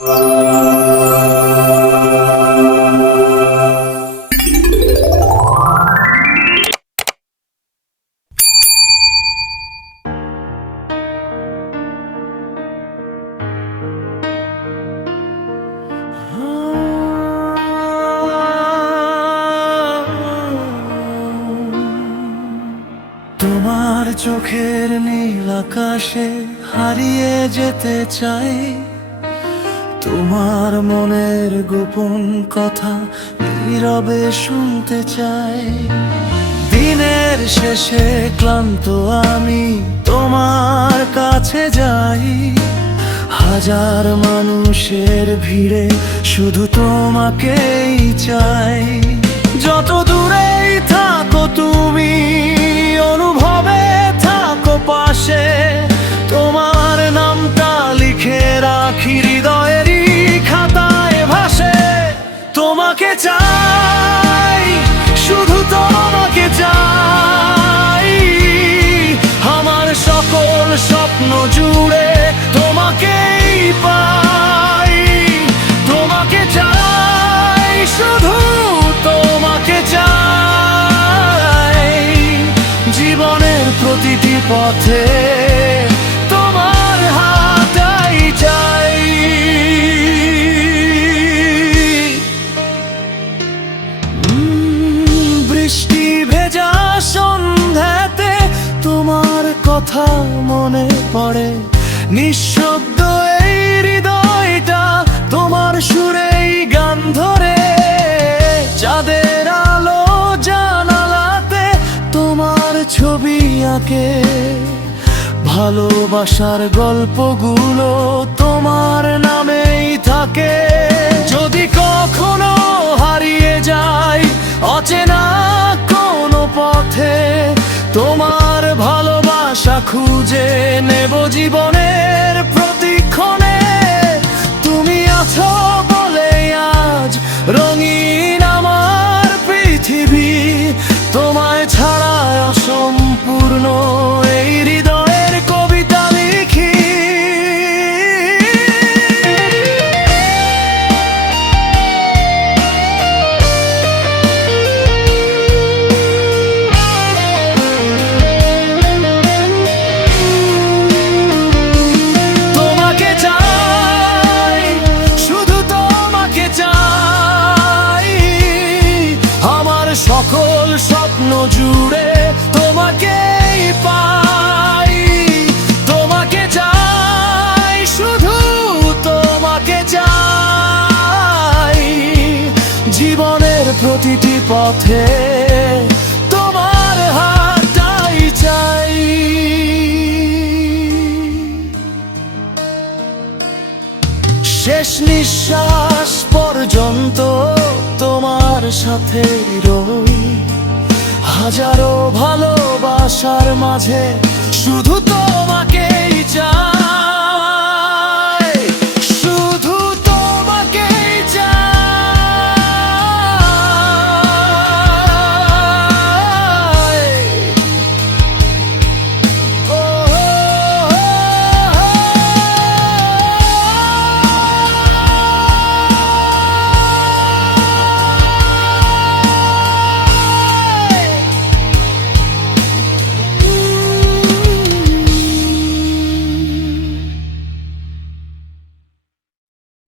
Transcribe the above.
তোমার চোখের নীল আকাশে হারিয়ে যেতে চাই, তোমার মনের গোপন কথা নীরবে শুনতে চাই। দিনের শেষে ক্লান্ত আমি তোমার কাছে যাই, হাজার মানুষের ভিড়ে শুধু তোমাকেই চাই। যত দূরেই থাকো তুমি, অনুভবে থাকো পাশে, তোমার নামটা লিখে রাখি হৃদয়েরই খাতায় ভাসে। তোমাকে চাই, শুধু তোমাকে চাই, আমার সকল স্বপ্ন জুড়ে তোমাকেই পাই। তোমাকে চাই, শুধু তোমাকে চাই, জীবনের প্রতিটি পথে তোমার হাতটাই চাই। বৃষ্টি ভেজা সন্ধ্যাতে তোমার কথা মনে পড়ে, নিঃশব্দ এই হৃদয়টা তোমার সুরেই গান ধরে। চাঁদের আলো জানালাতে তোমার ছবি আঁকে, ভালোবাসার গল্পগুলো তোমার নামেই থাকে। যদি কখনো হারিয়ে যাই অচেনা কোনো পথে, তোমার ভালোবাসা খুঁজে নেব জীবনের প্রতিক্ষণে। তুমি আছো বলে আজ রঙিন আমার পৃথিবী, তোমায় ছাড়া অসম্পূর্ণ এই হৃদয়ের কবিতা লিখি। তোমাকে চাই, শুধু তোমাকে চাই, আমার সকল স্বপ্ন জুড়ে তোমাকেই পাই। তোমাকে চাই, শুধু তোমাকে চাই, জীবনের প্রতিটি পথে তোমার হাতটাই চাই। শেষ নিঃশ্বাস পর্যন্ত তোমার সাথে রই, হাজারো ভালোবাসার মাঝে শুধু তোমাকেই চাই।